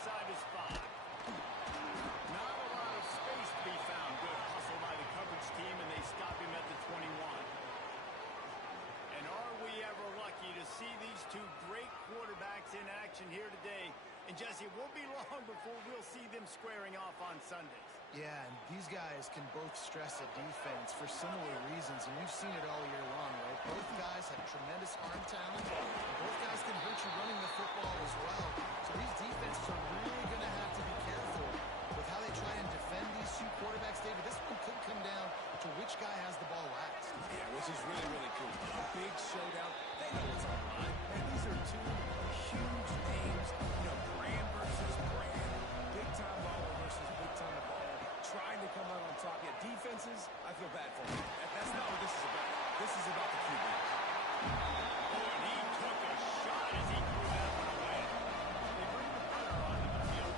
inside his 5. Not a lot of space to be found. Good hustle by the coverage team, and they stop him at the 21. And are we ever lucky to see these two great quarterbacks in action here today? And Jesse, it won't be long before we'll see them squaring off on Sundays. Yeah, and these guys can both stress a defense for similar reasons, and we've seen it all year long, right? Both guys have tremendous arm talent. Both guys can hurt you running the football as well. So these defenses are really going to have to be careful with how they try and defend these two quarterbacks. David, this one could come down to which guy has the ball last. Yeah, which is really, really cool. A big showdown. They know what's on the line. And these are two huge names. You know, brand versus brand. Big-time baller versus big-time baller. Trying to come out on top. Yeah, defenses, I feel bad for them. That's not what this is about. This is about the QB. Oh, and he took a shot as he threw that one away. They bring the punter onto the field.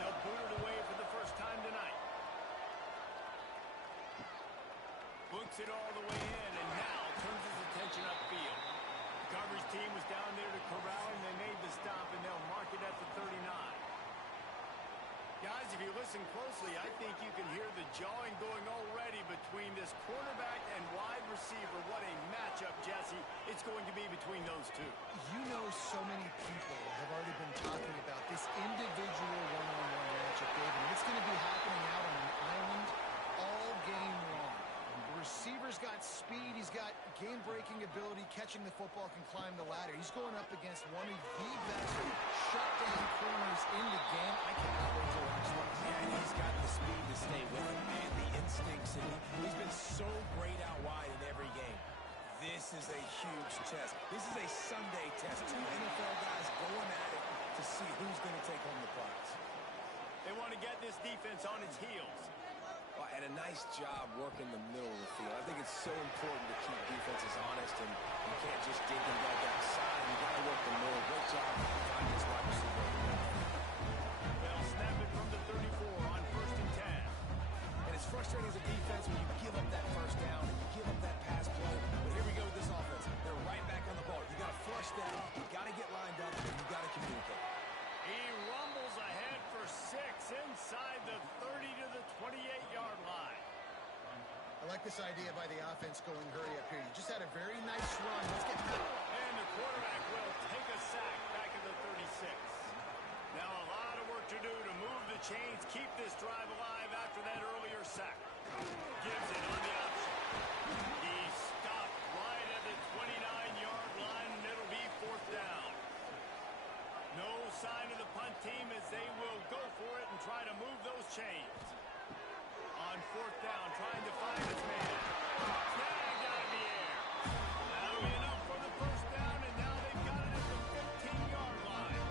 They'll boot it away for the first time tonight. Books it all the way in, and now turns his attention upfield. The coverage team was down there to corral him. They made the stop, and they'll mark it at the 39. Guys, if you listen closely, I think you can hear the jawing going already between this quarterback and wide receiver. What a matchup, Jesse, it's going to be between those two. You know, so many people have already been talking about this individual one-on-one matchup, David. And it's going to be happening out on an island all game long. The receiver's got speed. He's got game-breaking ability. Catching the football, can climb the ladder. He's going up against one of the best shutdown corners in the game. I cannot wait to watch that. Yeah, and he's got the speed to stay with him, man. The instincts, and he's been so great out wide in every game. This is a huge test. This is a Sunday test. Two NFL guys going at it to see who's going to take home the prize. They want to get this defense on its heels. Well, and a nice job working the middle of the field. I think it's so important to keep defenses honest, and you can't just dig them back outside. You got to work the middle. Great job finding this wide receiver. They'll snap it from the 34 on 1st and 10. And it's frustrating as a defense when you give up that first down and you give up that pass play. But here we go with this offense. They're right back on the ball. You got to flush that. You got to get lined up, and you got to communicate. He rumbles ahead for 6 inside the 30 to the 28-yard line. I like this idea by the offense going hurry up here. You just had a very nice run. Let's get back. And the quarterback will take a sack back at the 36. Now a lot of work to do to move the chains, keep this drive alive after that earlier sack. Gives it on the option. He stopped right at the 29-yard line, and it'll be 4th down. No sign of the punt team as they will go for it and try to move those chains. On 4th down, trying to find his man. Snagged out of the air. That'll be enough for the first down, and now they've got it at the 15-yard line.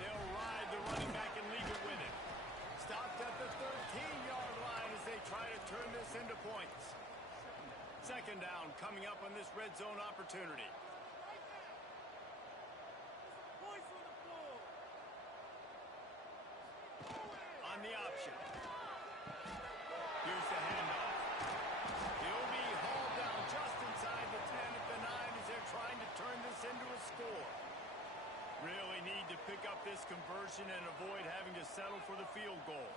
They'll ride the running back and leave it with him. Stopped at the 13-yard line as they try to turn this into points. 2nd down coming up on this red zone opportunity. On the option. Here's the handoff. He'll be hauled down just inside the 10 at the 9 as they're trying to turn this into a score. Really need to pick up this conversion and avoid having to settle for the field goal.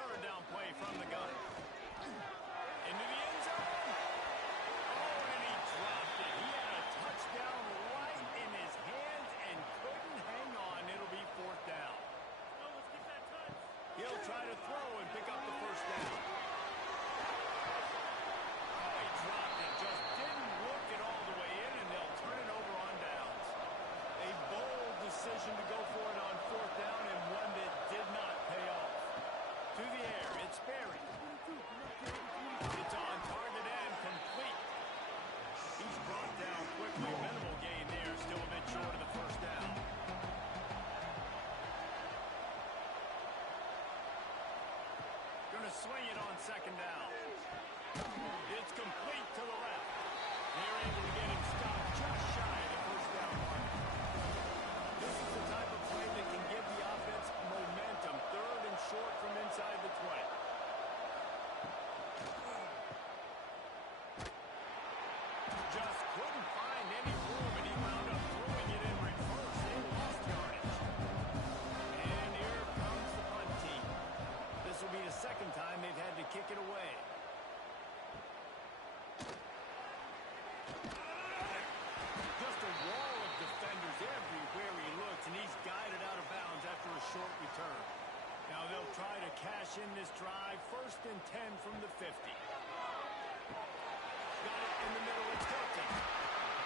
3rd down play from the gun. Into the end zone. Oh, and he dropped it. He had a touchdown right in his hands and couldn't hang on. It'll be 4th down. He'll try to throw and pick up the first down. Oh, he dropped it. Just didn't look it all the way in, and they'll turn it over on downs. A bold decision to go for it on 4th down, and one that did not pay off. To the air, it's Berry. It's on target and complete. He's brought down quickly. Minimal gain there, still a bit short of the first down. Going to swing it on 2nd down. It's complete to the left. They're able to get him stopped just shy of the first down mark. This is the type of play that can give the offense momentum. 3rd and short from inside the 20. Just couldn't find any room, and he wound up throwing it in reverse. They lost yardage. And here comes the punt team. This will be the second time they've had to kick it away. Just a wall of defenders everywhere he looks, and he's guided out of bounds after a short return. Now they'll try to cash in this drive. 1st and 10 from the 50. Got it in the middle. It's Hilton.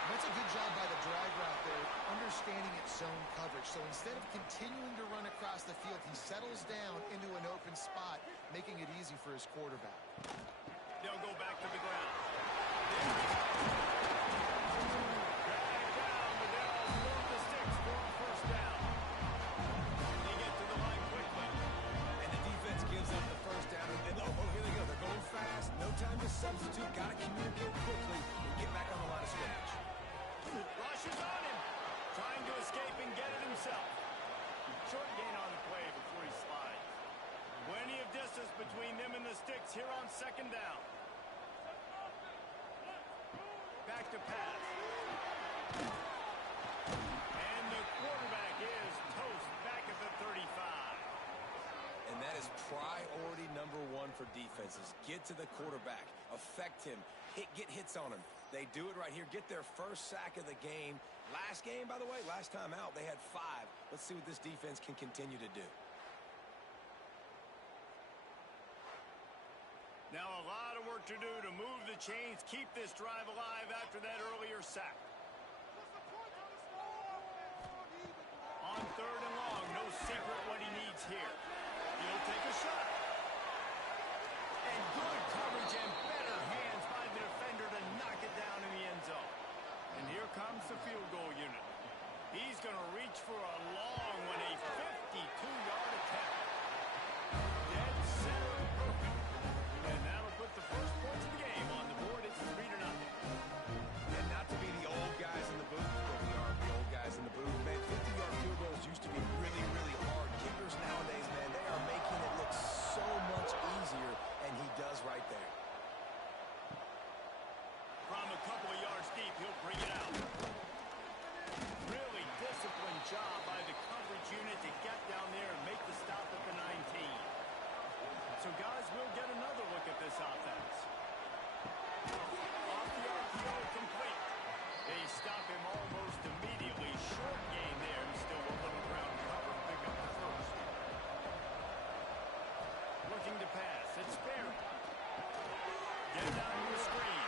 That's a good job by the drag route there, understanding its zone coverage. So instead of continuing to run across the field, he settles down into an open spot, making it easy for his quarterback. They'll go back to the ground. Drag down, but they'll move the sticks for a 1st down. They get to the line quickly. And the defense gives up the 1st down. And here they go. They're going fast. No time to substitute. Got to communicate quickly and get back on the line of scrimmage. Rush is on him. Trying to escape and get it himself. Short gain on the play before he slides. Plenty of distance between them and the sticks here on 2nd down. Back to pass. And the quarterback is toast back at the 35. And that is priority number 1 for defenses. Get to the quarterback. Affect him. Get hits on him. They do it right here. Get their 1st sack of the game. Last game, by the way, last time out, they had 5. Let's see what this defense can continue to do. Now a lot of work to do to move the chains, keep this drive alive after that earlier sack. On 3rd and long, no secret what he needs here. He'll take a shot. And good coverage and better hands by the defender to knock it down in the end zone. And here comes the field goal unit. He's going to reach for a long one, a 52-yard attempt. Dead center and perfect. And that'll put the first points of the game on the board. It's 3-0. And not to be the old guys in the booth, but we are the old guys in the booth. Man, 50-yard field goals used to be really, really hard. Kickers nowadays, man, they are making it look so much easier, and he does right there. From a couple of yards deep, he'll bring it out. Really disciplined job by the coverage unit to get down there and make the stop at the 19. So, guys, we'll get another look at this offense. Off the RPO, complete. They stop him almost immediately. Short gain there. He's still a little ground cover. Pick up the 1st. Looking to pass. It's Sperry. Get down to the screen.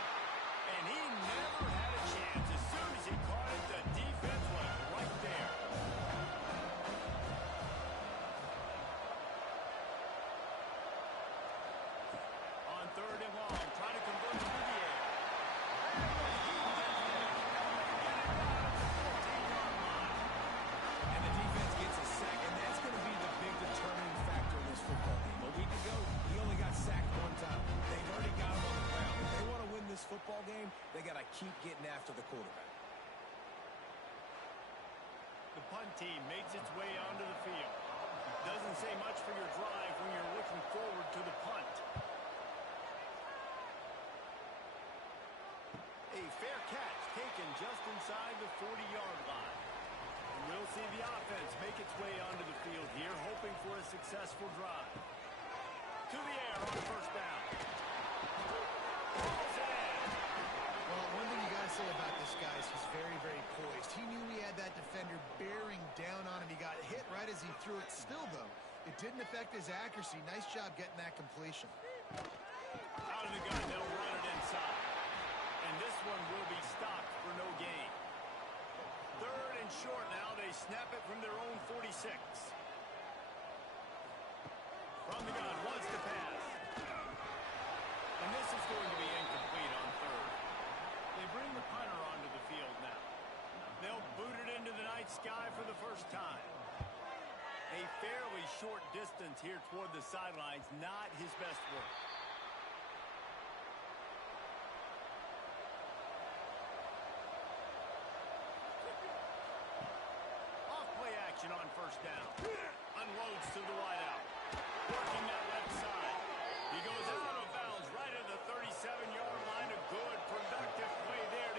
And he never had a chance. As soon as he caught it, the defense was right there. On 3rd and long, trying to convert it through the air. And the defense gets a sack, and that's going to be the big determining factor in this football game. A week ago, he only got sacked 1 time. They've already got him on the ground. If they want to win this football game, they got to keep getting after the quarterback. The punt team makes its way onto the field. Doesn't say much for your drive when you're looking forward to the punt. A fair catch taken just inside the 40-yard line. We'll see the offense make its way onto the field here, hoping for a successful drive. To the air on 1st down. Falls in. Well, one thing you got to say about this guy is he's very, very poised. He knew he had that defender bearing down on him. He got hit right as he threw it. Still, though, it didn't affect his accuracy. Nice job getting that completion. Out of the gun, they'll run it inside. And this one will be stopped for no gain. 3rd and short now. They snap it from their own 46. From the gun, wants to pass. And this is going to be incomplete on 3rd. They bring the punter onto the field now. They'll boot it into the night sky for the 1st time. A fairly short distance here toward the sidelines, not his best work. Off-play action on 1st down. Unloads to the wideout. Working that left side. He goes out of bounds right at the 37-yard line. A good, productive play there to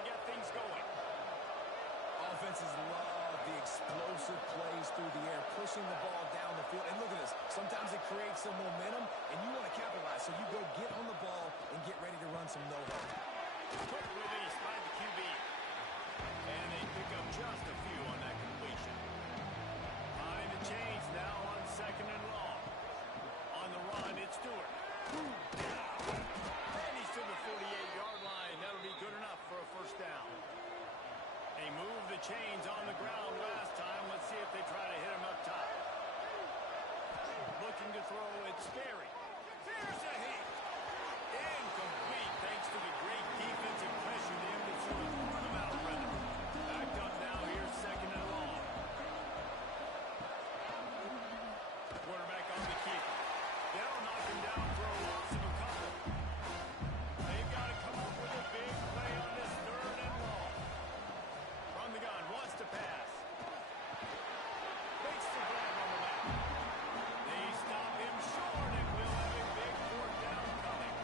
defenses love the explosive plays through the air, pushing the ball down the field. And look at this. Sometimes it creates some momentum, and you want to capitalize. So you go get on the ball and get ready to run some no-huddle. Quick release by the QB. And they pick up just a few on that completion. Behind the chains now on 2nd and long. On the run, it's Stewart. And he's to the 48-yard line. That'll be good enough for a first down. They moved the chains on the ground last time. Let's see if they try to hit him up top. Looking to throw, it's Scary. There's a hit. Incomplete thanks to the great defensive pressure the MVSS put him out of rhythm. Backed up now here, 2nd and long. Quarterback on the keeper. They'll knock him down for a loss of a couple. They've got to come up with a big play on this 3rd and long. From the gun, wants to pass. Makes the grab on the back. They stop him short and will have a big 4th down coming.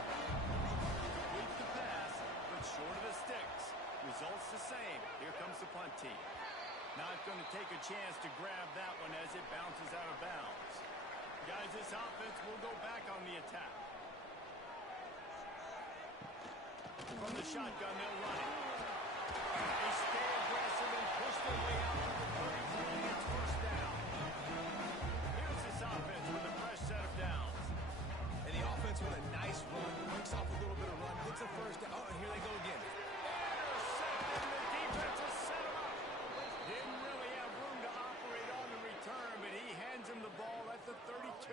Complete the pass, but short of the sticks. Results the same. Here comes the punt team. Not going to take a chance to grab that one as it bounces out of bounds. Guys, this offense will go back on the attack. From the shotgun, they'll run it. They stay aggressive and push their way out to the 33. It's first down. Here's this offense with a fresh set of downs. And the offense with a nice run, breaks off a little bit of run, gets a first down. Oh, and here they go again. Intercepted. The defense has set him up. Didn't really have room to operate on the return, but he hands him the ball at the 32.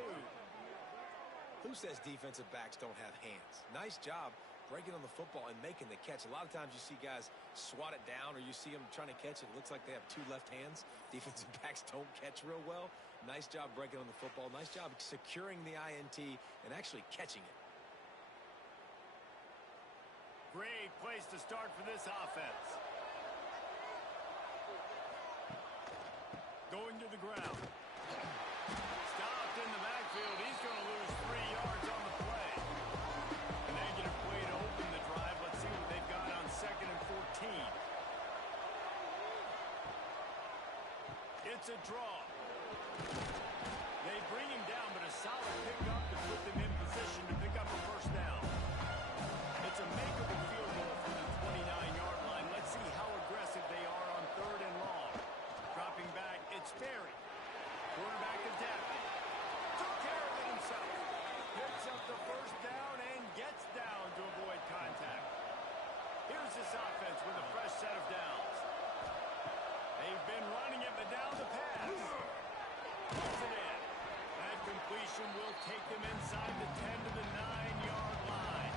Who says defensive backs don't have hands? Nice job breaking on the football and making the catch. A lot of times you see guys swat it down or you see them trying to catch it. It looks like they have 2 left hands. Defensive backs don't catch real well. Nice job breaking on the football. Nice job securing the INT and actually catching it. Great place to start for this offense. Going to the ground. Stopped in the backfield. He's going to lose 3 yards on the play. A negative play to open the drive. Let's see what they've got on 2nd and 14. It's a draw. They bring him down, but a solid pickup to put them in position to pick up a first down. It's a makeable field goal from the 29-yard line. Let's see how aggressive they are on 3rd and long. Dropping back, it's Berry. Quarterback adapted. Took care of it himself. Picks up the first down and gets down to avoid contact. Here's this offense with a fresh set of downs. They've been running it, but down the pass. Pulls it in. That completion will take them inside the 10 to the 9-yard line.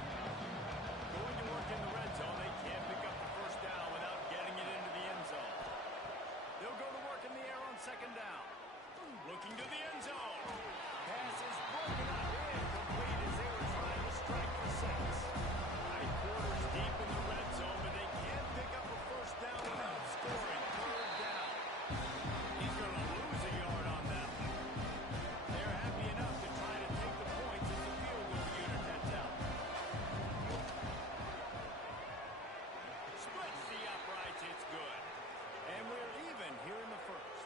Going to work in the red zone. They can't pick up the first down without getting it into the end zone. They'll go to work in the air on 2nd down. Looking to the end zone. Pass is broken up. Incomplete as they were trying to strike for 6. 9 quarters deep in the red zone, but they can't pick up a first down without scoring. 3rd down. He's going to lose a yard on that one. They're happy enough to try to take the points as the field goal unit heads out. Splits the uprights. It's good. And we're even here in the first.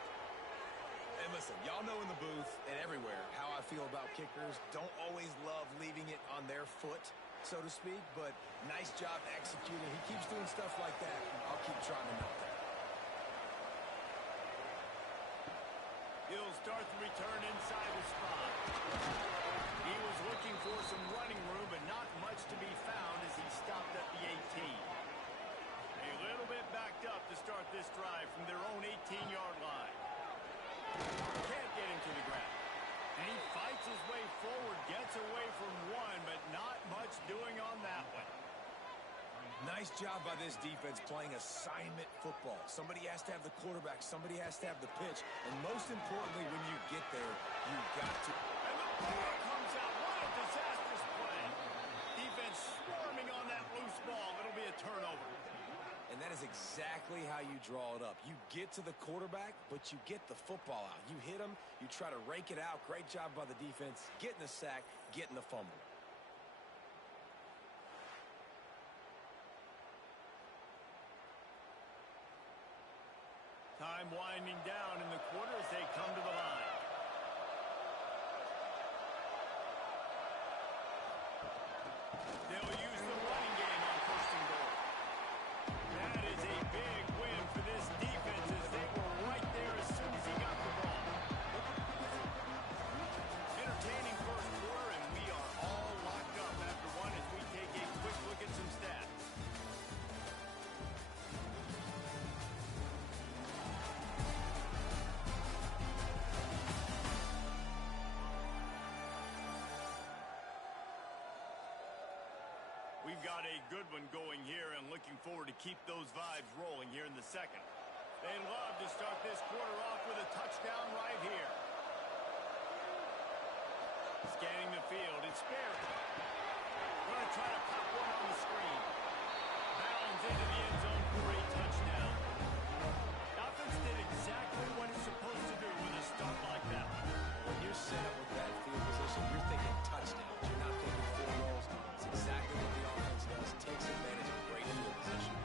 And listen, y'all know in the booth and everywhere how I feel about kickers. Don't always love leaving it on their foot, so to speak, but nice job executing. He keeps doing stuff like that, and I'll keep trying to note that. He'll start the return inside the spot. He was looking for some running room, but not much to be found as he stopped at the 18. A little bit backed up to start this drive from their own 18-yard line. Can't get him to the ground. And he fights his way forward, gets away from one, but not much doing on that one. Nice job by this defense playing assignment football. Somebody has to have the quarterback. Somebody has to have the pitch. And most importantly, when you get there, you got to. And the ball comes out. What a disastrous play. Defense swarming on that loose ball. It'll be a turnover. And that is exactly how you draw it up. You get to the quarterback, but you get the football out. You hit him, you try to rake it out. Great job by the defense, getting the sack, getting the fumble. Time winding down in the quarter as they come to the line. They'll use the running game on first and goal. That is a big win for this defense as they were right there as soon as he got the ball. Entertaining first quarter, and we are all locked up after one as we take a quick look at some stats. We've got a good one going here and looking forward to keep those vibes rolling here in the second. They love to start this quarter off with a touchdown right here. Scanning the field, it's Sperry. Going to try to pop one on the screen. Bounds into the end zone for a touchdown. Offense did exactly what it's supposed to do with a start like that one. When you're set up with that field position, you're thinking touchdowns. You're not thinking field goals. It's exactly what the offense does. Takes advantage of great field position.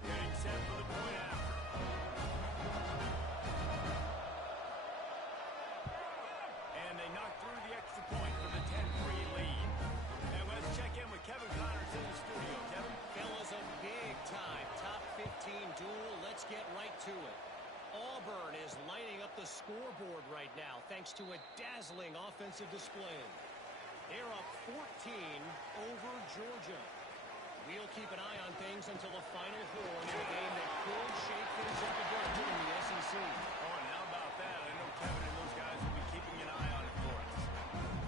Getting set for the point after. And they knock through the extra point for the 10-3 lead. And let's check in with Kevin Connors in the studio. Kevin? Fellas, a big-time top 15 duel. Let's get right to it. Auburn is lighting up the scoreboard right now thanks to a dazzling offensive display. They're up 14 over Georgia. We'll keep an eye on things until the final horn in a game that could shake things up a bit in the SEC. Oh, and how about that? I know Kevin and those guys will be keeping an eye on it for us.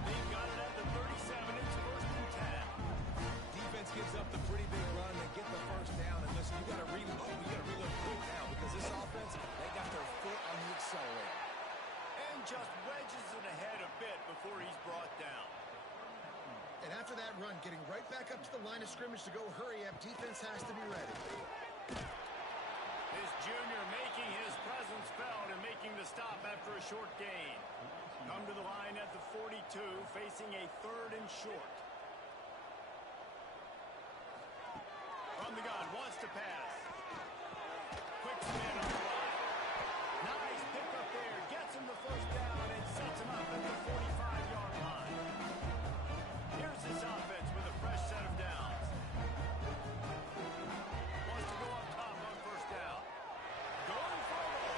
They've got it at the 37. It's first and 10. Defense gives up the pretty big run. They get the first down. And listen, you got to reload. You got to reload quick now because this offense, they got their foot on the accelerator. And just wedges it ahead a bit before he's brought down. And after that run, getting right back up to the line of scrimmage to go hurry up, defense has to be ready. This junior making his presence felt and making the stop after a short gain. Come to the line at the 42, facing a third and short. From the gun, wants to pass. Quick spin on the line. Nice pick up there, gets him the first down and sets him up at the 45-yard line. Here's this offense with a fresh set of downs. Wants to go up top on first down. Going forward.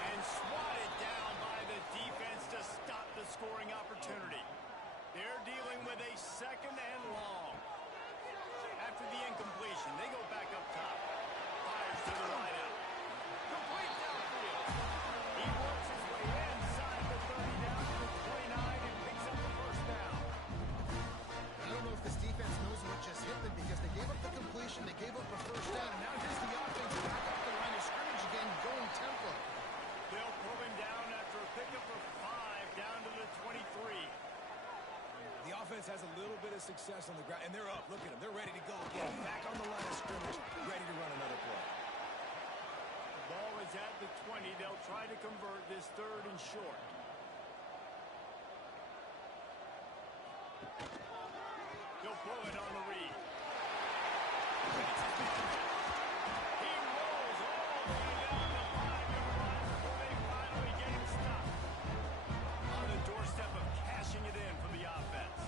And swatted down by the defense to stop the scoring opportunity. They're dealing with a second and long. After the incompletion, they go back up top. Fires to the right out. Complete downfield. He works his way inside the 30 down to the 29 and picks up the first down. I don't know if this defense knows what just hit them because they gave up the completion, they gave up a first down, and now here's the offense back up the line of scrimmage again, going tempo. They'll pull him down after a pickup of 5 down to the 23. The offense has a little bit of success on the ground, and they're up. Look at them. They're ready to go again. Back on the line of scrimmage, ready to run another play. The ball is at the 20. They'll try to convert this third and short. He'll pull it on the read. He rolls all the way down the 5-yard line before they finally get him stopped. On the doorstep of cashing it in for the offense.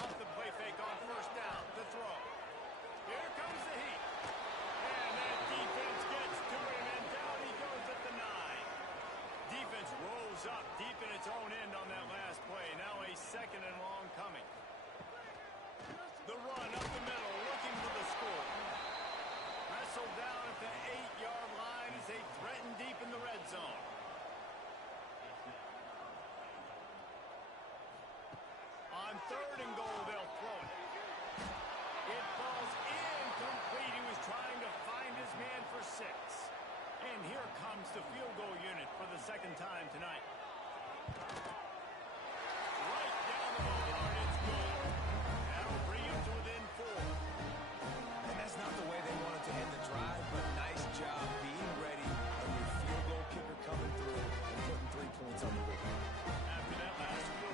Off the play fake on first down. The throw. Here comes the heat. And that defense gets to him, and down he goes at the 9. Defense rolls up deep in its own end on that last play. Now a second and long coming. The run up the middle, looking for the score. Wrestled down at the 8-yard line as they threaten deep in the red zone. On third and goal, they'll throw it. It falls incomplete. He was trying to find his man for 6. And here comes the field goal unit for the second time tonight. Right down the middle, and it's good. That'll bring him to within 4. And that's not the way they wanted to end the drive, but nice job being ready when your field goal kicker coming through and putting 3 points on the board. After that last field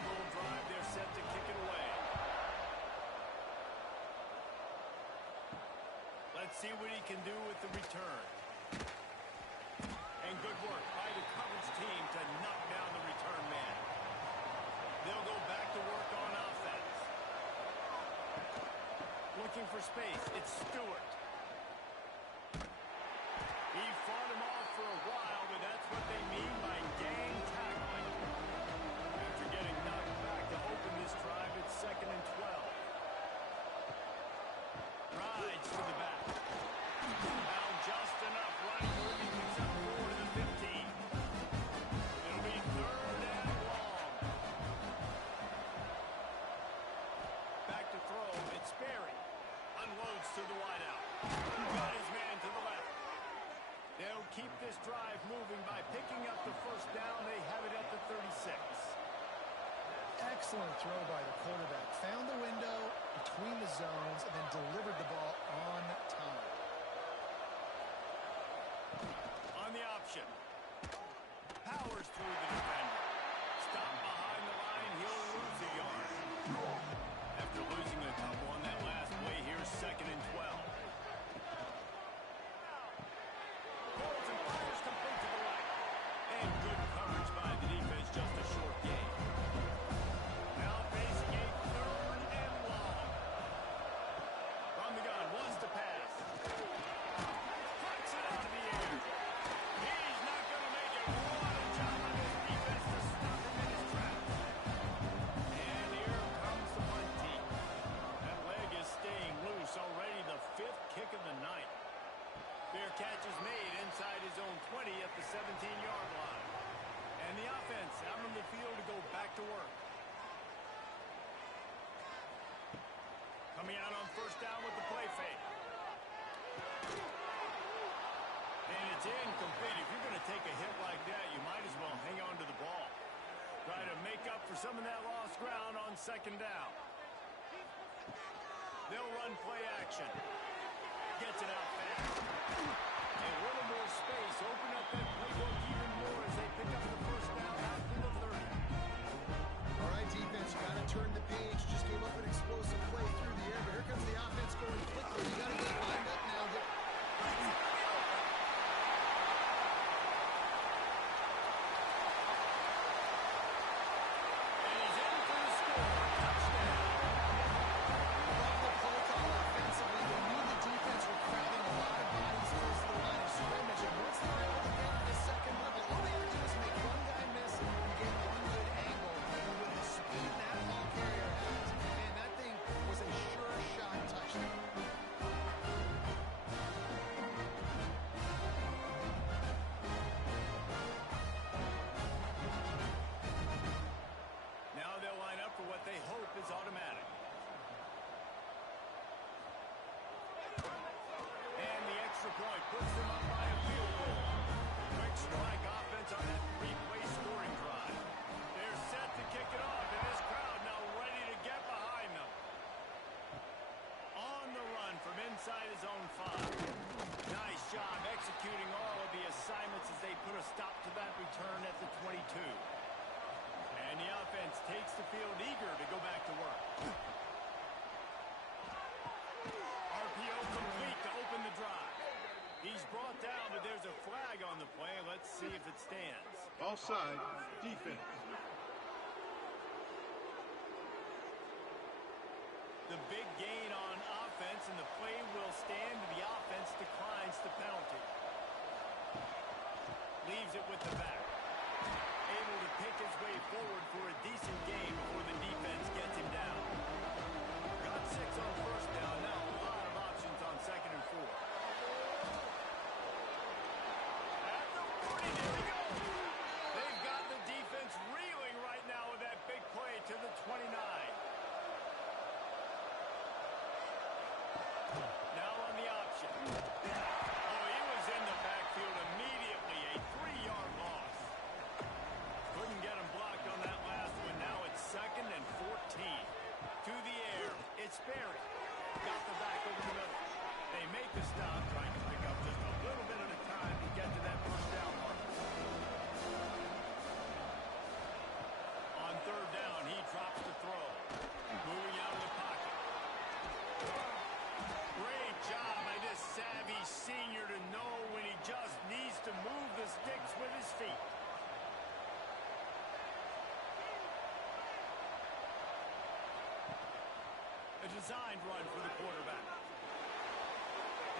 see what he can do with the return. And good work by the coverage team to knock down the return man. They'll go back to work on offense. Looking for space. It's Stewart. He fought him off for a while, but that's what they mean by gang tackling. After getting knocked back to open this drive, it's 2nd and 12. Rides to the back. Now just enough running room. He picks up 4 to the 15. It'll be 3rd and long. Back to throw. It's Sperry. Unloads to the wideout. Got his man to the left. They'll keep this drive moving by picking up the first down. They have it at the 36. Excellent throw by the quarterback. Found the window between the zones and then delivered the ball on time. On the option. Powers through the defender. Stop behind the line. He'll lose a yard. After losing a couple on that last play, here's 2nd and 12. Pulls and fires complete to the right. And good coverage by the defense. Just a short gain. Now facing a 3rd and long. From the gun, wants to pass. Flicks it out of the air. He's not going to make it. What a job on this defense to stop him in his tracks. And here comes the punt team. That leg is staying loose. Already the 5th kick of the night. Fair catch is made inside his own 20 at the 17-yard line. And the offense out on the field to go back to work. Coming out on 1st down with the play fake. And it's incomplete. If you're going to take a hit like that, you might as well hang on to the ball. Try to make up for some of that lost ground on 2nd down. They'll run play action. Gets it out fast. And a little more space. Open up that playbook even more as they pick up the first down after the 30. All right, defense, you got to turn the page. Just gave up an explosive play through the air, but here comes the offense going quickly. You got to get lined up now. And he's in for the score. Touchdown. Love the play call offensively. They knew the defense were crowding a lot of bodies close to the line of scrimmage, and once they're able to get to the 2nd level, all they have to do is make one guy miss and get one good angle. And with the speed that ball carrier has, man, that thing was a sure shot touchdown. Now they'll line up for what they hope is automatic. And the extra point puts them up by a field goal. Quick strike offense on that 3-play scoring drive. They're set to kick it off, and this crowd now ready to get behind them. On the run from inside his own 5. Nice job executing all of the assignments as they put a stop to that return at the 22. And the offense takes the field eager to go back to work. RPO complete to open the drive. He's brought down, but there's a flag on the play. Let's see if it stands. Offside, defense. The big gain on offense, and the play will stand. The offense declines the penalty. Leaves it with the back. Able to pick his way forward for a decent game before the defense gets him down. Got 6 on 1st down. Now a lot of options on 2nd and 4. At the 40, there we go. They've got the defense reeling right now with that big play to the 29. Now on the option. Oh, he was in the backfield immediately. A 3-yard loss. Couldn't get him blocked on that last one. Now it's 2nd and 14. To the air, it's Sperry. Got the back over the middle. They make the stop, trying to pick up just a little bit at a time to get to that first down mark. On 3rd down, he drops the throw. Moving out of the pocket. Great job by this savvy designed run for the quarterback.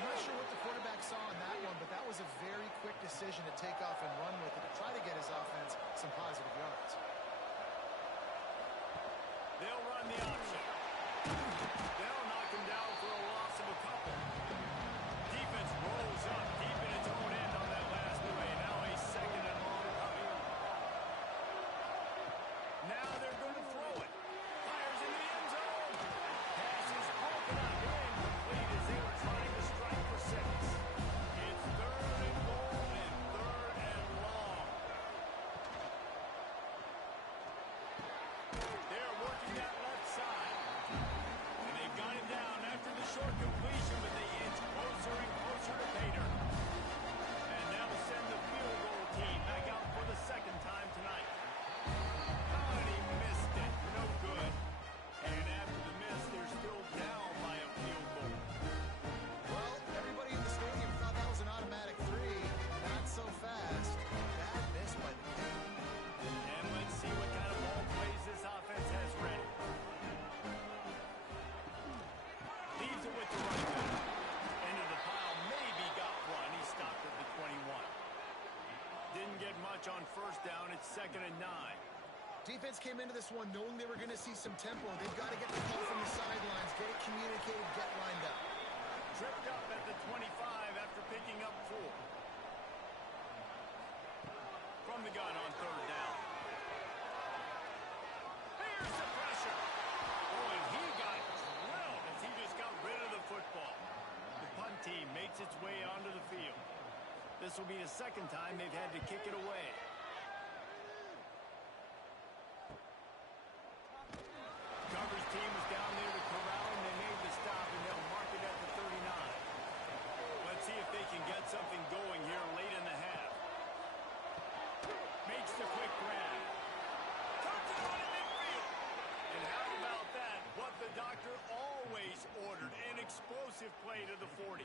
I'm not sure what the quarterback saw on that one, but that was a very quick decision to take off and run with it to try to get his offense some positive yards. They'll run the option. They'll knock him down for a loss of a couple. Defense rolls up deep in its own end on that last play. Now a second and long coming. Now they're going to throw it. Fires into the end zone. Pass is broken up. Incomplete as they were trying to strike for six. It's third and goal and third and long. They're working that left side. And they've got him down after the short completion, but they inch closer and closer to pay dirt. And that'll send the field goal team back out for the second time tonight. Oh, and he missed it. No good. And after the miss, they're still down by a field goal. Well, everybody in the stadium thought that was an automatic three. Not so fast. Bad miss by the kicker. And let's see what kind of ball plays this offense has ready. Leaves it with the running back. Into the pile, maybe got one. He stopped at the 21. Didn't get much on first down. It's 2nd and 9. Defense came into this one knowing they were going to see some tempo. They've got to get the call from the sidelines, get it communicated, get lined up. Tripped up at the 25 after picking up 4. From the gun on 3rd down. Here's the pressure. Oh, and he got drilled as he just got rid of the football. The punt team makes its way onto the field. This will be the second time they've had to kick it away. Coverage team was down there to corral him. They made the stop, and they'll mark it at the 39. Let's see if they can get something going here late in the half. Makes the quick grab. Tucks it on in midfield. And how about that? What the doctor always ordered. An explosive play to the 40.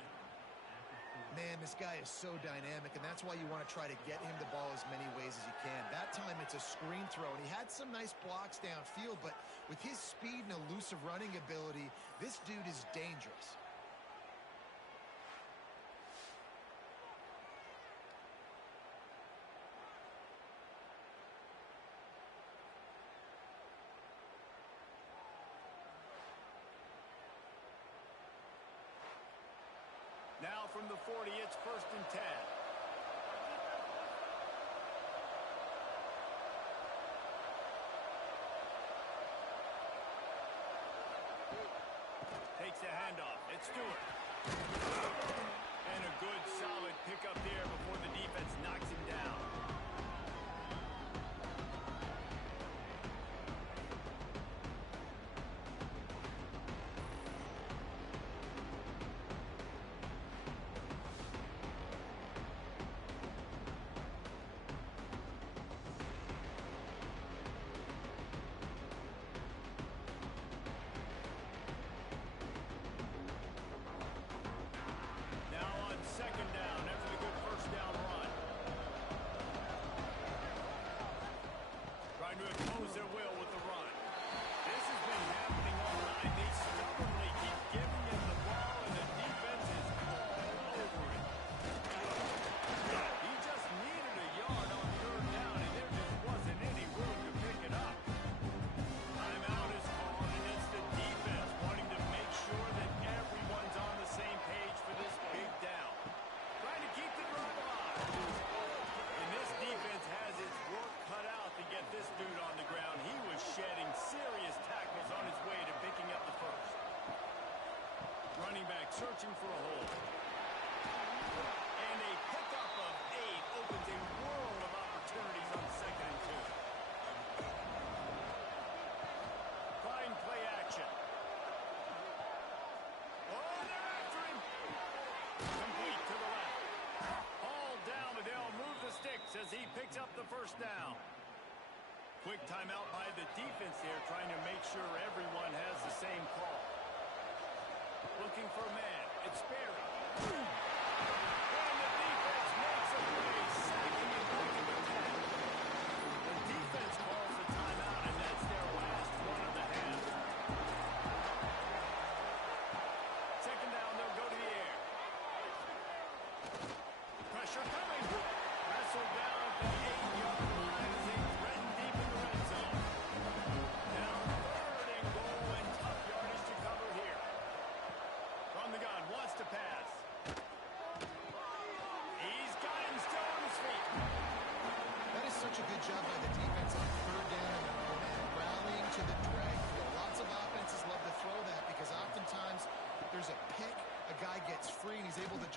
Man, this guy is so dynamic, and that's why you want to try to get him the ball as many ways as you can. That time, it's a screen throw, and he had some nice blocks downfield, but with his speed and elusive running ability, this dude is dangerous. Now from the 40, it's 1st and 10. Takes the handoff. It's Stewart. And a good, solid pickup there before the defense knocks him down. To impose their will with the run. This has been happening all night. They stubbornly keep giving him the ball, and the defense is all over it. He just needed a yard on 3rd down, and there just wasn't any room to pick it up. Timeout is called, and it's the defense wanting to make sure that everyone's on the same page for this big down. Trying to keep the drive alive. And this defense has its work cut out to get this dude on the ground. He was shedding serious tackles on his way to picking up the first. Running back searching for a hole. And a pickup of 8 opens a world of opportunities on 2nd and 2. Fine play action. Oh, they're after him. Complete to the left. All down, but they'll move the sticks as he picks up the 1st down. Quick timeout by the defense there, trying to make sure everyone has the same call. Looking for a man. It's Barry. And the defense makes a play, sacking him back to the 10. The defense calls the timeout, and that's their last one of the half.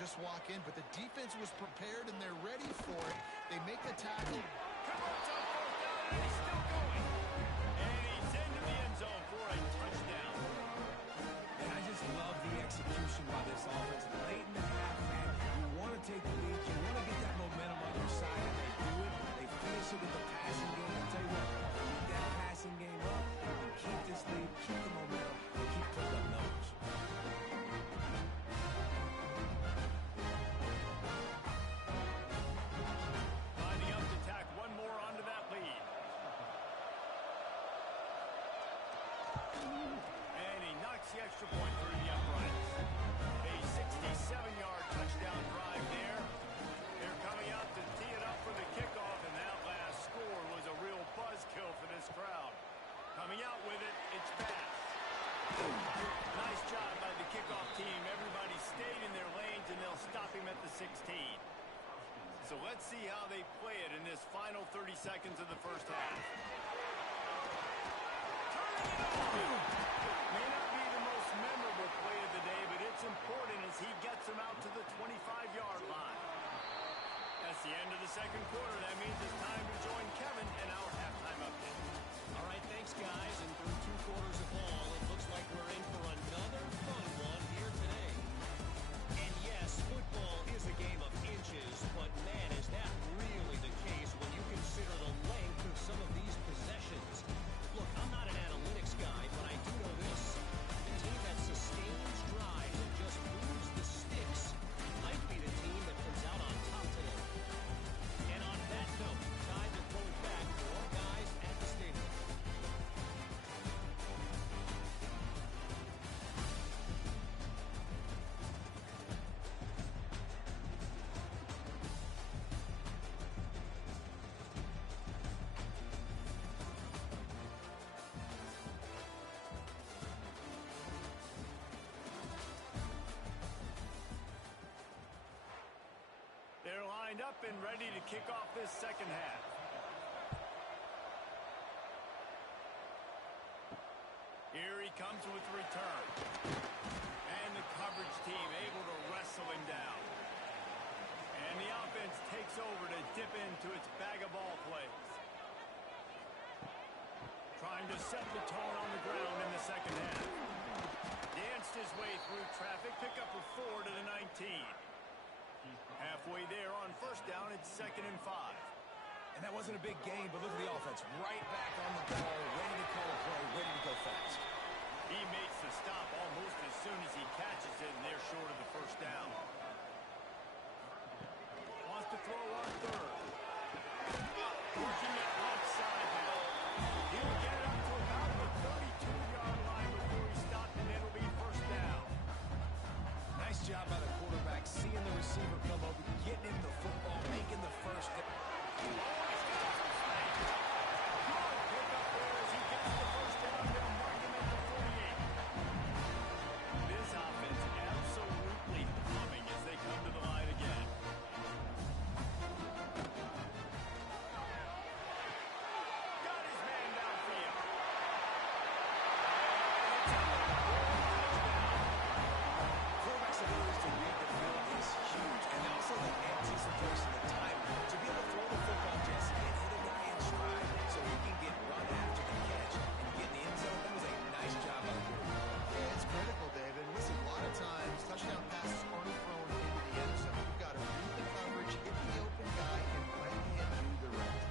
just walk in, but the defense was prepared and they're ready for it. They make the tackle. Converts on fourth down, and he's still going. And he's into the end zone for a touchdown. And I just love the execution by this offense. Late in the half, man, you want to take the lead. You want to get that momentum on your side, and they do it. They finish it with the passing game. I'll tell you what, keep that passing game up, and keep this lead, keep the momentum, and keep putting up numbers. Lining up to tack one more onto that lead. And he knocks the extra point through the uprights. A 67-yard touchdown drive there. They're coming out to tee it up for the kickoff, and that last score was a real buzzkill for this crowd. Coming out with it, it's fast. Nice job by the kickoff team. Everybody stayed in their lanes, and they'll stop him at the 16. So let's see how they play it in this final 30 seconds of the first half. Turning it on! May not be the most memorable play of the day, but it's important as he gets them out to the 25-yard line. That's the end of the second quarter. That means it's time to join Kevin in our halftime update. All right, thanks, guys. And through 2 quarters of ball, it looks like we're in for another fun one here today. And yes, football is a game of inches, but man, is that really the case when you consider the length of some of these possessions. Look, I'm not an analytics guy, but I do know this. The team that sustains drives and just moves the sticks might be the team that comes out on top today. And on that note, time to throw it back to our guys at the stadium. They're lined up and ready to kick off this second half. Here he comes with the return. And the coverage team able to wrestle him down. And the offense takes over to dip into its bag of ball plays. Trying to set the tone on the ground in the second half. Danced his way through traffic, pick up a 4 to the 19. Halfway there on first down, it's 2nd and 5. And that wasn't a big game, but look at the offense. Right back on the ball, ready to call a play, ready to go fast. He makes the stop almost as soon as he catches it, and they're short of the first down. Wants to throw on third. Pushing it left side now. He'll get it up to about the 32-yard line before he stopped, and it'll be first down. Nice job by the quarterback, seeing the receiver come over, getting him the football, making the first down. Oh, he's got some space. Good pick up there as he gets the first down. They'll mark him at the 48. This offense absolutely humming as they come to the line again. Got his man downfield. Quarterback's ability to read the field is huge, and also the anticipation, the time to be able to throw the football, Jesse, and hit a guy in stride so he can get run after the catch and get in the end zone. That was a nice job by the quarterback. Yeah, it's critical, David. Listen, a lot of times touchdown passes aren't thrown into the end zone. You've got to read the coverage, hit the open guy, and let him do the rest.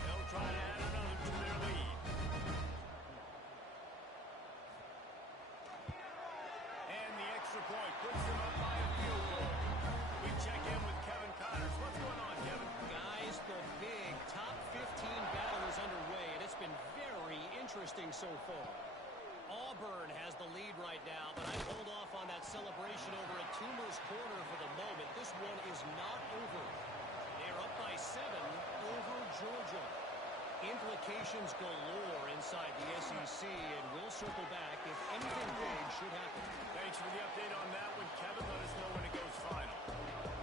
They'll try to add another to their lead. And the extra point puts them up by a field goal. We check in with Kevin Connors. What's going on, Kevin? Guys, the big top 15 battle is underway, and it's been very interesting so far. Auburn has the lead right now, but I hold off on that celebration over at Toomer's Corner for the moment. This one is not over. They're up by 7 over Georgia. Implications galore inside the SEC, and we'll circle back if anything big should happen. Thanks for the update on that one, Kevin. Let us know when it goes final.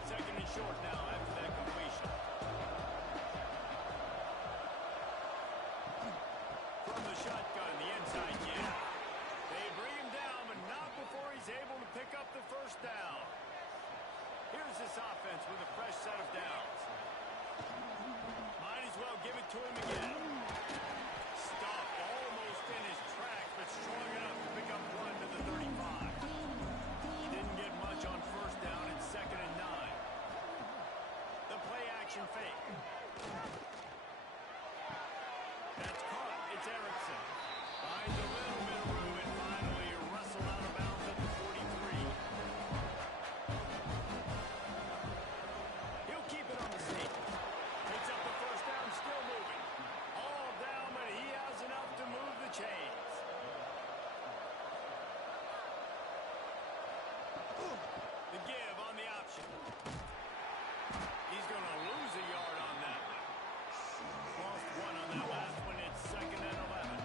2nd and short now after that completion. From the shotgun, the inside kid. They bring him down, but not before he's able to pick up the first down. Here's this offense with a fresh set of downs. Might as well give it to him again. Stopped almost in his tracks, but strong enough to pick up one to the 35. Didn't get much on first down. It's 2nd and 9. The play action fake. That's caught. It's Erickson. Finds a little bit of room and finally wrestled out of bounds at the 43. He'll keep it on the seat. Picks up the first down, still moving. All down, but he has enough to move the chains. The give on the option. He's going to lose a yard on that one. Lost one on that last one. It's 2nd and 11.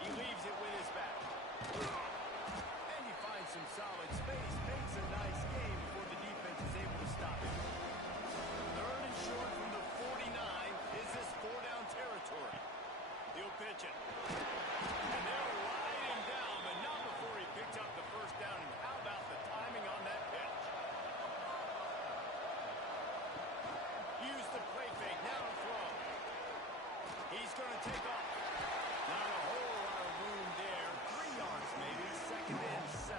He leaves it with his back. And he finds some solid space. Makes a nice game before the defense is able to stop him. 3rd and short from the 49. Is this 4-down territory? He'll pitch it. And they'll ride him down, but not before he picks up the first down. And how about the timing on that pitch? Use the play fake. Now to throw. He's going to take off. Not a whole lot of room there. 3 yards maybe. 2nd and 7.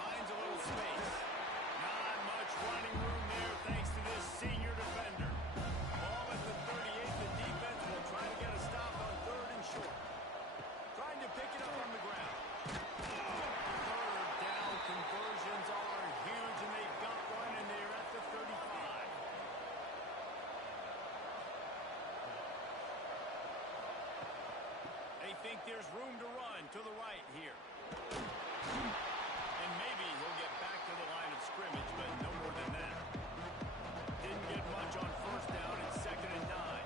Finds a little space. Not much running room there thanks to this senior defender. Ball at the 38. The defense will try to get a stop on 3rd and short. Trying to pick it up on the ground. 3rd down conversions are huge, and they've got one, and they're at the 35. They think there's room to run to the right here. And maybe he'll get back to the line of scrimmage, but no more than that. Didn't get much on first down. It's 2nd and 9.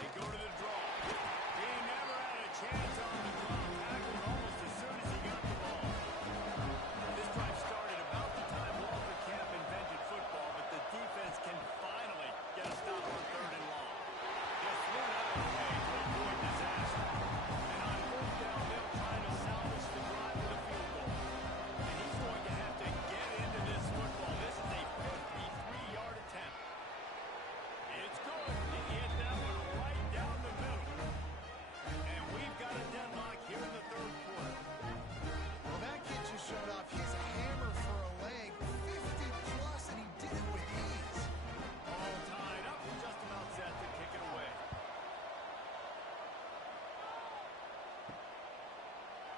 They go to the draw. He never had a chance on the draw. Tackled almost as soon as he got the ball. This drive started about the time Walter Camp invented football, but the defense can finally get a stop on 3rd and long. Just threw it out of the way to avoid disaster. And on 4th down, they'll try to salvage the drive with a field goal. And he's going to have to get into this football. This is a 53-yard attempt. It's good. He hit that one right down the middle. And we've got a deadlock here in the 3rd quarter. Well, that kid just showed off his hammer for a leg. 50-plus, and he did it with ease. All tied up and just about set to kick it away.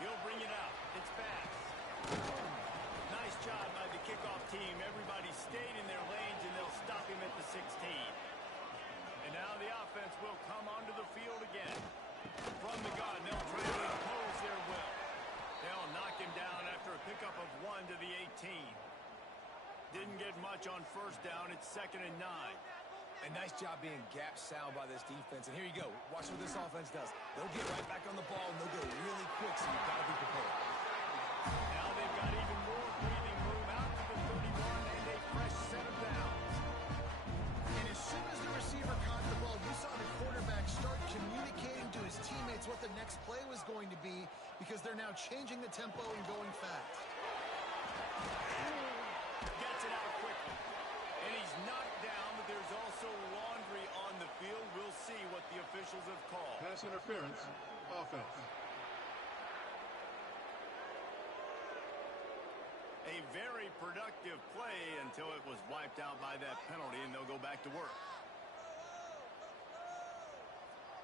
He'll bring it out. It's fast. Nice job by the kickoff team. Everybody stayed in their lanes, and they'll stop him at the 16. And now the offense will come onto the field again. From the gun, they'll try to impose their will. They'll knock him down after a pickup of 1 to the 18. Didn't get much on first down. It's 2nd and 9. A nice job being gap sound by this defense. And here you go. Watch what this offense does. They'll get right back on the ball, and they'll go really quick, so you've got to be prepared. Now they've got even more breathing room out to the 31 and a fresh set of downs. And as soon as the receiver caught the ball, you saw the quarterback start communicating to his teammates what the next play was going to be, because they're now changing the tempo and going fast. Gets it out quickly. And he's knocked down, but there's also laundry on the field. We'll see what the officials have called. Pass interference. Offense. A very productive play until it was wiped out by that penalty, and they'll go back to work.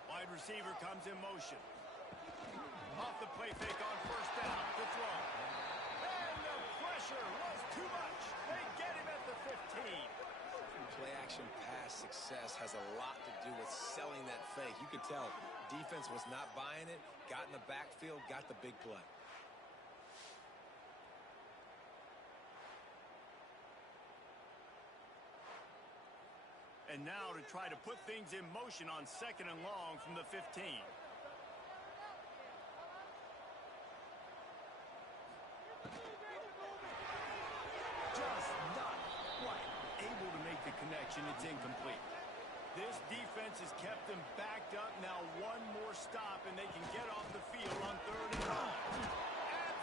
Wide receiver comes in motion. Off the play fake on first down to throw. And the pressure was too much. They get him at the 15. Play action pass success has a lot to do with selling that fake. You could tell defense was not buying it, got in the backfield, got the big play. And now to try to put things in motion on 2nd and long from the 15. Just not quite able to make the connection. completion. It's incomplete. This defense has kept them backed up. Now one more stop, and they can get off the field on 3rd and 5.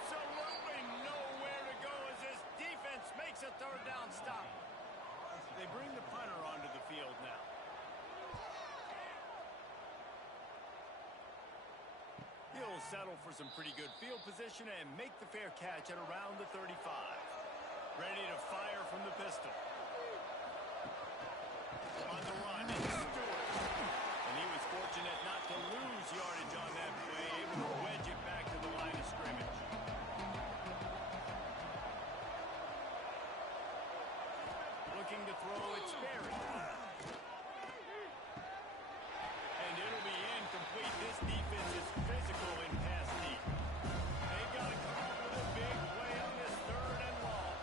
Absolutely nowhere to go as this defense makes a 3rd down stop. They bring the punter onto the field now. He'll settle for some pretty good field position and make the fair catch at around the 35. Ready to fire from the pistol. On the run, it's Stewart. And he was fortunate not to lose yardage on that play, able to wedge it back to the line of scrimmage. Looking to throw, it's Berry. And it'll be incomplete. This defense is physical in pass deep. They got to come up with a big play on this 3rd and long.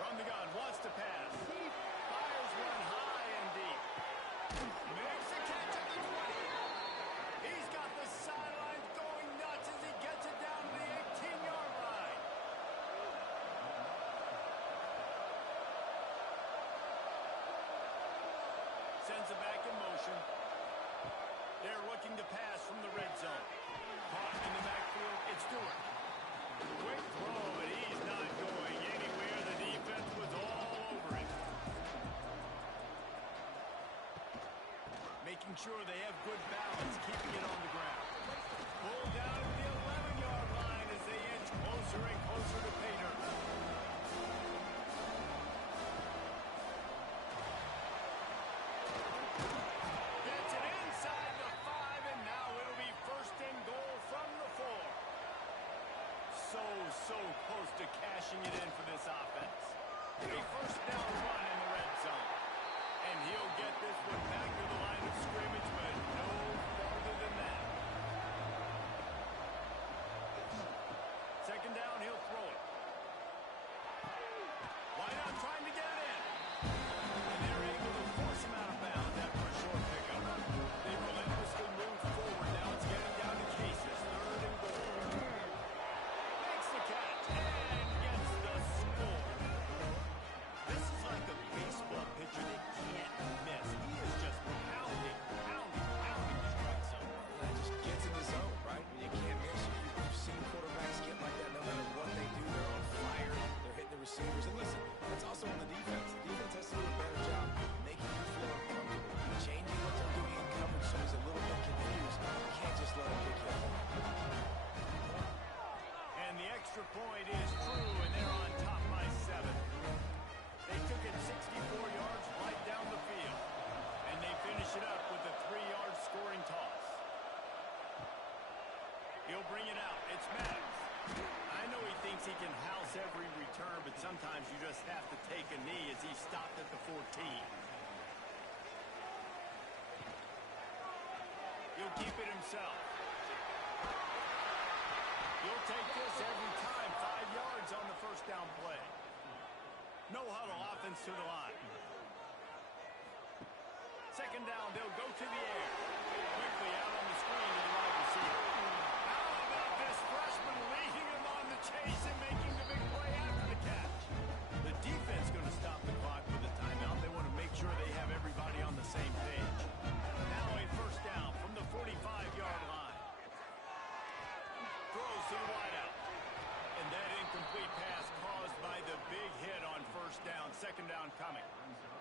From the gun, wants to pass. Fires one high and deep. Makes the catch at the 20. He's got the sidelines going nuts as he gets it down to the 18-yard line. Sends it back in motion. They're looking to pass from the red zone. Caught in the backfield, it's Stewart. Quick throw, but he's not going anywhere. The defense was all over it. Making sure they have good balance, keeping it on the ground. Pulled down to the 11-yard line as they inch closer and closer to pay dirt. Gets it inside the 5, and now it'll be 1st and goal from the 4. So close to cashing it in for this offense. A 1st down run in the red zone. And he'll get this one back to the line of scrimmage, but no farther than that. 2nd down, he'll throw it. Why not trying to get it in? And they're able to force him out of bounds after a short pickup. They relentlessly move forward. Now it's getting down to cases. 3rd and goal. Makes the catch and gets the score. This is like a baseball pitcher that can't miss. He is just pounding the strike zone. That just gets in the zone, right? When you can't miss, you've seen quarterbacks get like that no matter what they do. They're on fire. They're hitting the receivers. And listen, that's also on the defense. The defense has to do a better job making you feel uncomfortable, changing what they're doing in coverage so he's a little bit confused. You can't just let him pick you up. And the extra point is true, and they're on top by 7. They took it 64 yards right down the field. And they finish it up with a 3-yard scoring toss. He'll bring it out. It's Maddox. I know he thinks he can house every return, but sometimes you just have to take a knee as he stopped at the 14. He'll keep it himself. He'll take this every time. 5 yards on the 1st down play. No huddle offense to the line. 2nd down, they'll go to the air. Quickly out on the screen to the wide receiver. How about this freshman leading him on the chase and making the big play after the catch? The defense going to stop the clock with a timeout. They want to make sure they have everybody on the same page. Now a 1st down from the 45-yard line. Throws to the wideout. And that incomplete pass caused by the big hit on 1st down. 2nd down coming.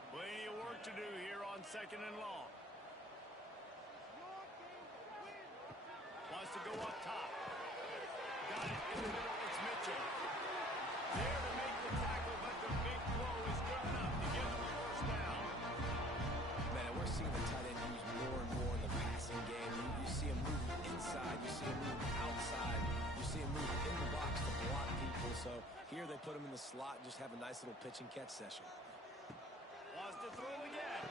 Plenty of work to do here on 2nd and long. Wants to go up top. Got it in the middle. It's Mitchell. There to make the tackle, but the big throw is good enough to get him the 1st down. Man, we're seeing the tight end used more and more in the passing game. You see him move inside. You see him move outside. You see him move in the box to block people. So here they put him in the slot and just have a nice little pitch and catch session. Wants to throw again.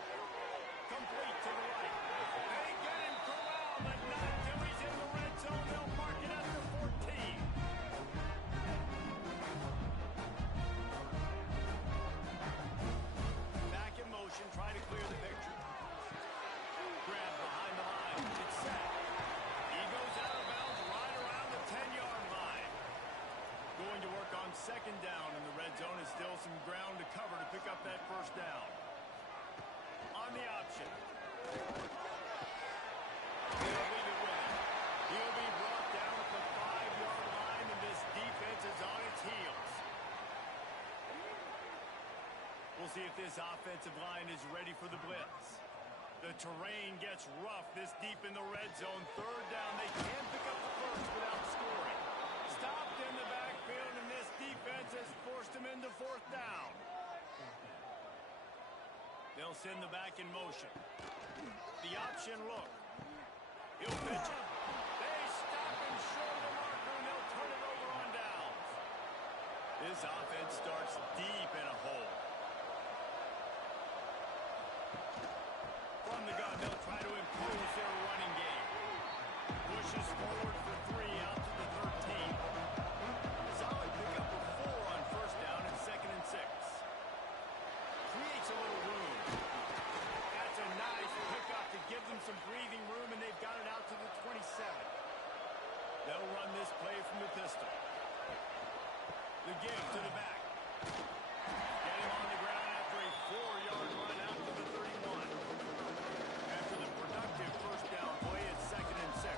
Complete to the right. They get him corralled, but not until he's in the red zone. They'll mark it at the 14. Back in motion, try to clear the picture. Grab behind the line. It's set. He goes out of bounds right around the 10-yard line. Going to work on 2nd down in the red zone. Is still some ground to cover to pick up that 1st down. possession. They'll leave it with him. He'll be brought down at the 5-yard line, and this defense is on its heels. We'll see if this offensive line is ready for the blitz. The terrain gets rough this deep in the red zone. Third down, they can pick up the first without scoring. Stopped in the backfield, and this defense has forced him into fourth down. They'll send the back in motion. The option look. He'll pitch it. They stop him short of the marker, and they'll turn it over on downs. This offense starts deep in a hole. From the gun, they'll try to impose their running game. Pushes forward for 3 out to the 13. Solid pickup of 4 on first down and 2nd and 6. Creates a little room. That's a nice pickup to give them some breathing room, and they've got it out to the 27. They'll run this play from the pistol. The give to the back. Get him on the ground after a 4-yard run out to the 31. After the productive first down play, it's 2nd and 6.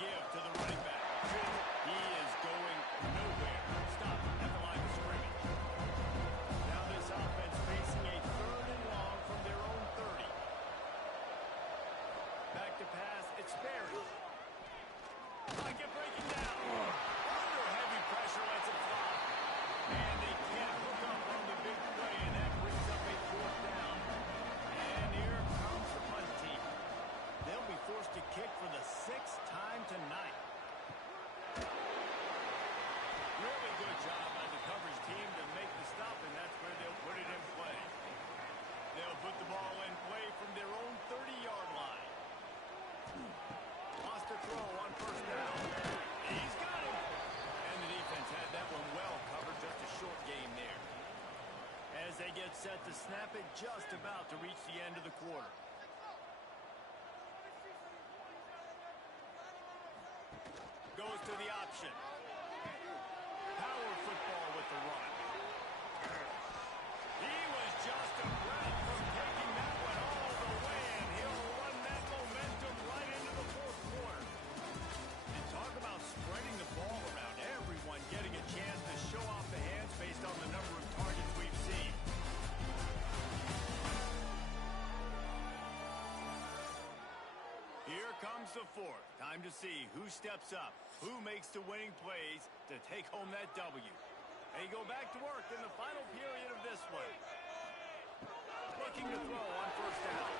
Give to the running back. He is going nowhere. Stop at the line of scrimmage. Now this offense facing a 3rd and long from their own 30. Back to pass, it's Berry. Pocket breaking down. Under heavy pressure, lets it fly. And they can't hook up on the big play, and that brings up a 4th down. And here comes the punt team. They'll be forced to kick for the 6th time tonight. Really good job by the coverage team to make the stop, and that's where they'll put it in play. They'll put the ball in play from their own 30-yard line. Lost a throw on first down. He's got him. And the defense had that one well covered, just a short game there. As they get set to snap it, just about to reach the end of the quarter. Goes to the option. Power football with the run. He was just a breath from taking that one all the way, and he'll run that momentum right into the 4th quarter. And talk about spreading the ball around. Everyone getting a chance to show off the hands based on the number of targets we've seen. Here comes the 4th. Time to see who steps up, who makes the winning plays to take home that W. They go back to work in the final period of this one. Looking to throw on first down.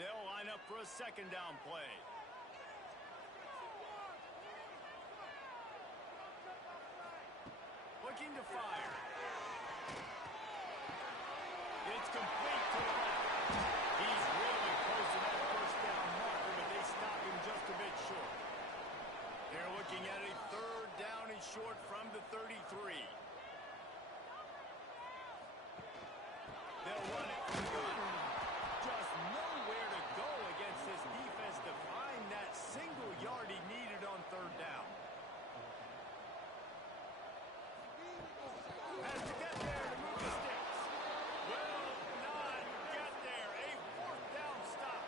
They'll line up for a 2nd down play. Looking to fire. It's complete to the left. He's really close to that first down marker, but they stop him just a bit short. They're looking at a 3rd down and short from the 33. They'll run it from the gun. Just nowhere to go against this defense to find that single yard he needed on 3rd down. Has to get there to move the sticks. Will not get there. A 4th down stop.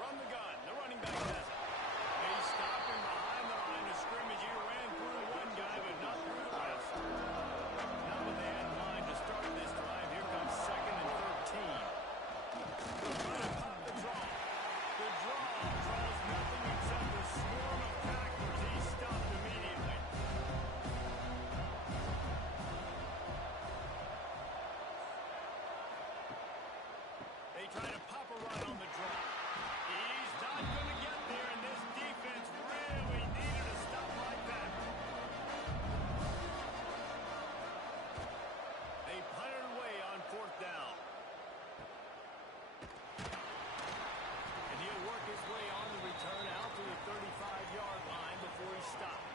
From the gun, the running back has it. They stop him behind the line of scrimmage. He ran through one guy, but not through the rest. Now that they had line to start this drive, here comes 2nd and 13. The draw. The draw draws nothing except a swarm of tacklers. He's stopped immediately. They try to pop a run on the draw. He's not going to get there, and this defense really needed a stop like that. They punt it away on 4th down. And he'll work his way on the return out to the 35-yard line before he stopped.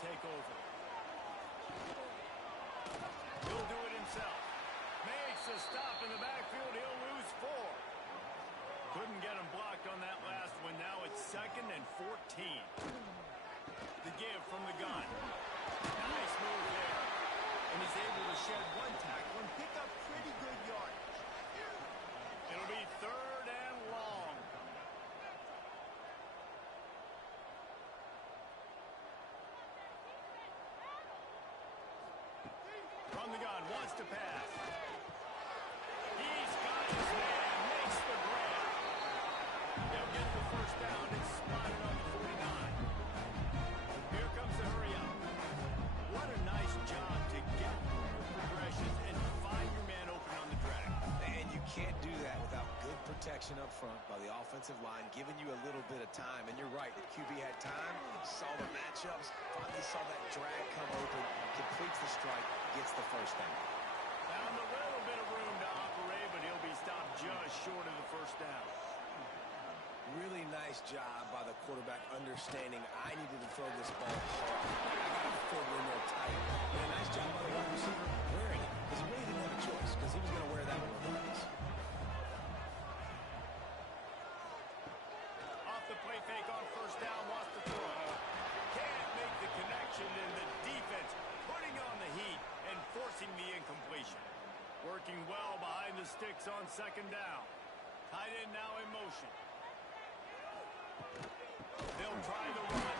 take over. He'll do it himself. Makes a stop in the backfield. He'll lose 4. Couldn't get him blocked on that last one. Now it's 2nd and 14. The give from the gun. Nice move there. And he's able to shed 1 tackle and pick up pretty good yardage. It'll be 3rd and long. From the gun, wants to pass. He's got his man, makes the grab. They'll get the first down. It's spotted on the 49. Here comes the hurry up. What a nice job to get through your progressions and find your man open on the drag. And you can't do that without good protection up front by the offensive line, giving you a little bit of time. And you're right, the QB had time, saw the matchups, finally saw that drag come open, completes the strike, gets the first down. Found a little bit of room to operate, but he'll be stopped just short of the first down. Really nice job by the quarterback understanding I needed to throw this ball hard. I got to fill in there tight. And a nice job by the wide receiver wearing it, because he really didn't have a choice, because he was going to wear that one regardless. Off the play fake on first down, lost the throw. Can't make the connection, and the defense putting on the heat and forcing the incompletion. Working well behind the sticks on 2nd down. Tight end now in motion. They'll try the run.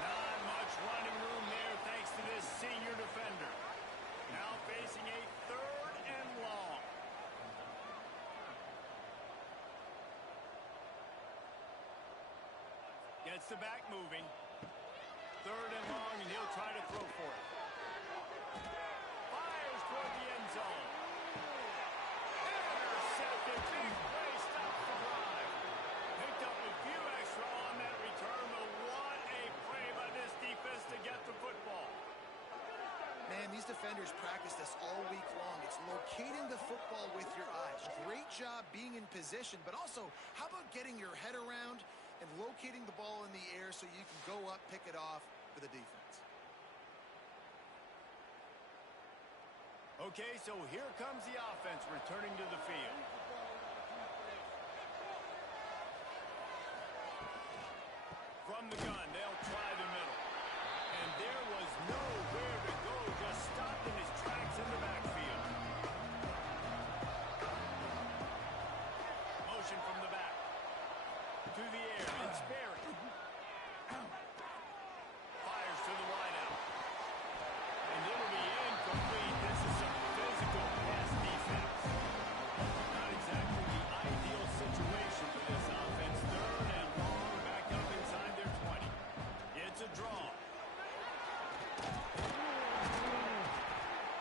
Not much running room there thanks to this senior defender. Now facing a 3rd and long. Gets the back moving. 3rd and long, and he'll try to throw for it. Fires toward the end zone. Intercepted. Big play stops the drive. Picked up a few extra on that return, but what a play by this defense to get the football. Man, these defenders practice this all week long. It's locating the football with your eyes. Great job being in position, but also, how about getting your head around and locating the ball in the air so you can go up, pick it off for the defense. Okay, so here comes the offense returning to the field. From the gun, they'll try the middle. And there was nowhere to go, just stopped in his tracks in the backfield. Motion from the back. To the air, it's Barry. Fires to the wideout. And it'll be incomplete. This is some physical pass defense. Not exactly the ideal situation for this offense. 3rd and long, back up inside their 20. It's a draw.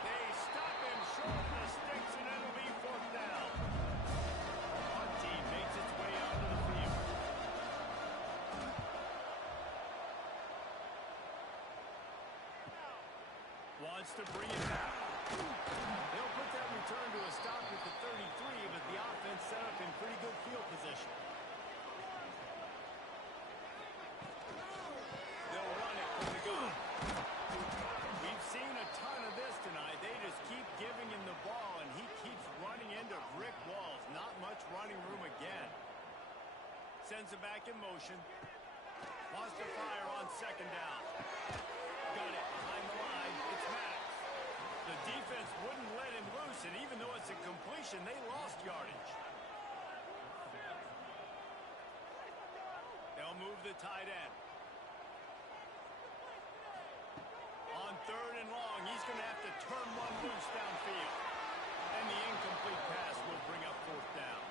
They stop him short of the sticks, and it'll be 4th down. Our team makes its way onto the field. Wants to bring it back. They'll put that return to a stop at the 33, but the offense set up in pretty good field position. They'll run it from the gun. We've seen a ton of this tonight. They just keep giving him the ball, and he keeps running into brick walls. Not much running room again. Sends it back in motion. Wants to fire on 2nd down. Got it behind the line. It's Maddox. The defense wouldn't let him loose, and even though it's a completion, they lost yardage. They'll move the tight end. On 3rd and long, he's going to have to turn one loose downfield. And the incomplete pass will bring up 4th down.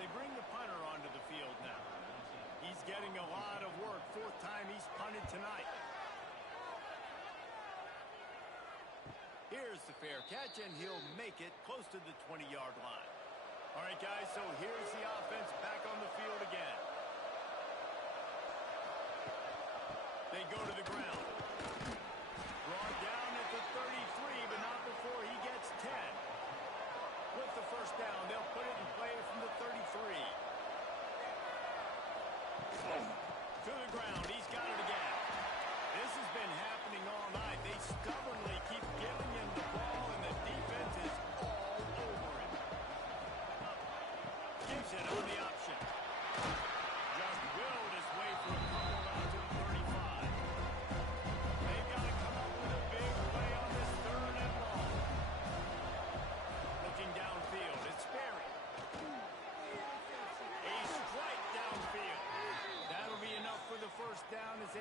They bring the punter onto the field now. He's getting a lot of work. 4th time he's punted tonight. Here's the fair catch, and he'll make it close to the 20-yard line. All right, guys, so here's the offense back on the field again. They go to the ground. Brought down at the 33, but not before he gets 10. With the first down, they'll put it in play from the 33. To the ground. He's got it again. This has been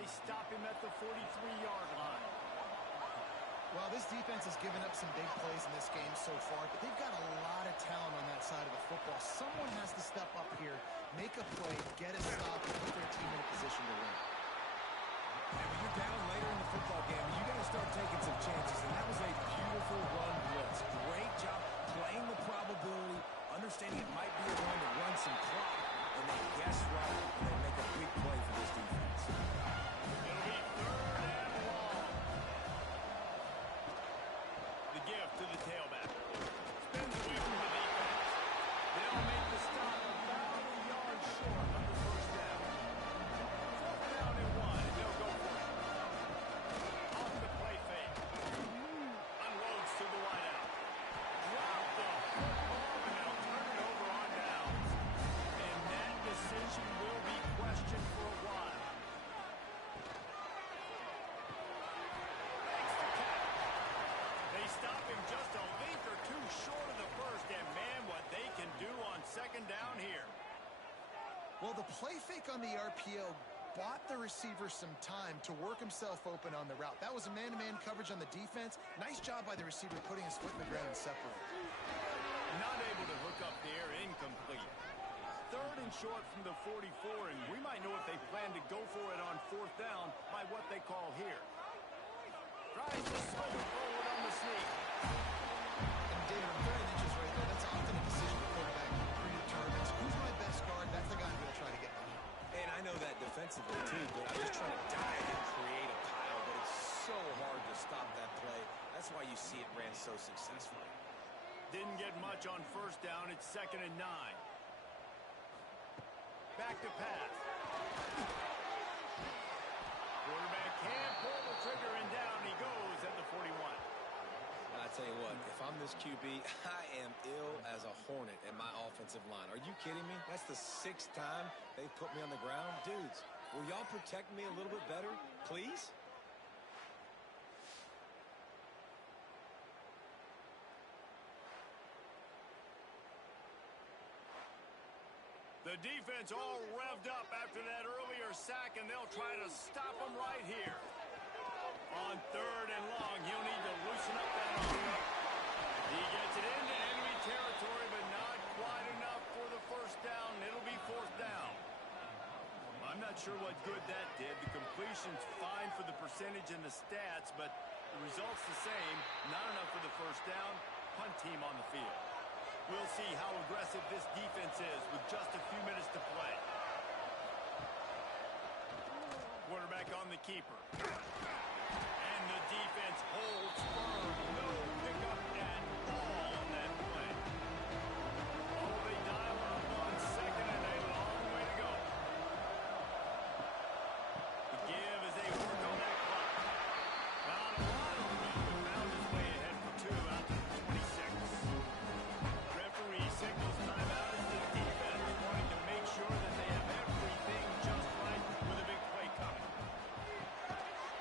stop him at the 43-yard line. Well, this defense has given up some big plays in this game so far, but they've got a lot of talent on that side of the football. Someone has to step up here, make a play, get a stop, and put their team in a position to win. And when you're down later in the football game, you got to start taking some chances, and that was a beautiful run blitz. Great job playing the probability, understanding it might be a run to run some clock, and they guess right, and they make a big play for this defense. It'll be 3rd and long. The gift to the tailback. Spins away from the defense. They'll make the stop about a yard short of the first down. 4th down and 1, and they'll go for it. Off the play fake. Unloads to the wideout. Drop the football, and they'll turn it over on downs. And that decision will be questioned for a while. They stop him just a length or two short of the first, and man, what they can do on 2nd down here. Well, the play fake on the RPO bought the receiver some time to work himself open on the route. That was a man-to-man coverage on the defense. Nice job by the receiver putting his foot in the ground and separating. Not able to hook up there, incomplete. 3rd and short from the 44, and we might know if they plan to go for it on 4th down by what they call here. Tries to slow it forward on the sneak. And David, 3rd and inches right there. That's often a decision the quarterback predetermines. Who's my best guard? That's the guy I'm going to try to get behind. And I know that defensively, too, but I'm just trying to dive and create a pile, but it's so hard to stop that play. That's why you see it ran so successfully. Didn't get much on 1st down. It's 2nd and 9. Back to pass. Quarterback can't pull the trigger, and down he goes at the 41. I tell you what, if I'm this QB, I am ill as a hornet at my offensive line. Are you kidding me? That's the 6th time they've put me on the ground. Dudes, will y'all protect me a little bit better, please? The defense all revved up after that earlier sack, and they'll try to stop him right here. On 3rd and long, he'll need to loosen up that arm. He gets it into enemy territory, but not quite enough for the 1st down. It'll be 4th down. I'm not sure what good that did. The completion's fine for the percentage and the stats, but the result's the same. Not enough for the 1st down. Punt team on the field. We'll see how aggressive this defense is with just a few minutes to play. Quarterback on the keeper. And the defense holds firm. No pickup at all on that play. Oh, they dial up on 2nd and a long way to go. The give as they work on that clock. Not a lot of room, but found his way ahead for 2 out to the 26. Referee signals timeout as the defense wanting to make sure that they have everything just right with a big play coming.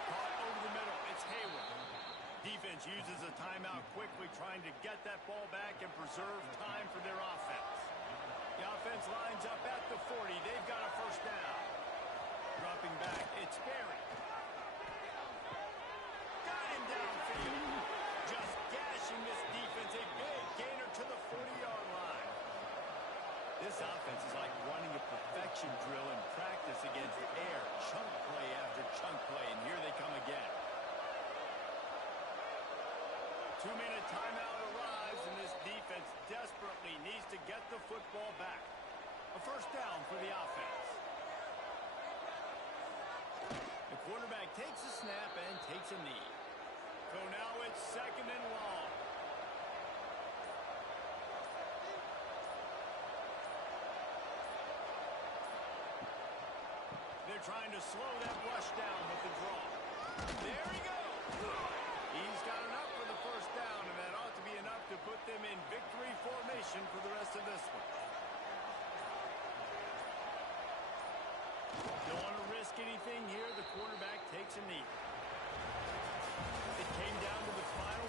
Caught over the middle. It's Hayward. Defense uses a timeout quickly, trying to get that ball back and preserve time for their offense. The offense lines up at the 40. They've got a 1st down. Dropping back, it's Berry. Got him downfield. Just gashing this defense. A big gainer to the 40-yard line. This offense is like running a perfection drill in practice against air. Chunk play after chunk play, and here they come again. 2-minute timeout arrives, and this defense desperately needs to get the football back. A 1st down for the offense. The quarterback takes a snap and takes a knee. So now it's 2nd and long. They're trying to slow that rush down with the draw. There he goes. He's got enough for the 1st down, and that ought to be enough to put them in victory formation for the rest of this one. Don't want to risk anything here. The quarterback takes a knee. It came down to the final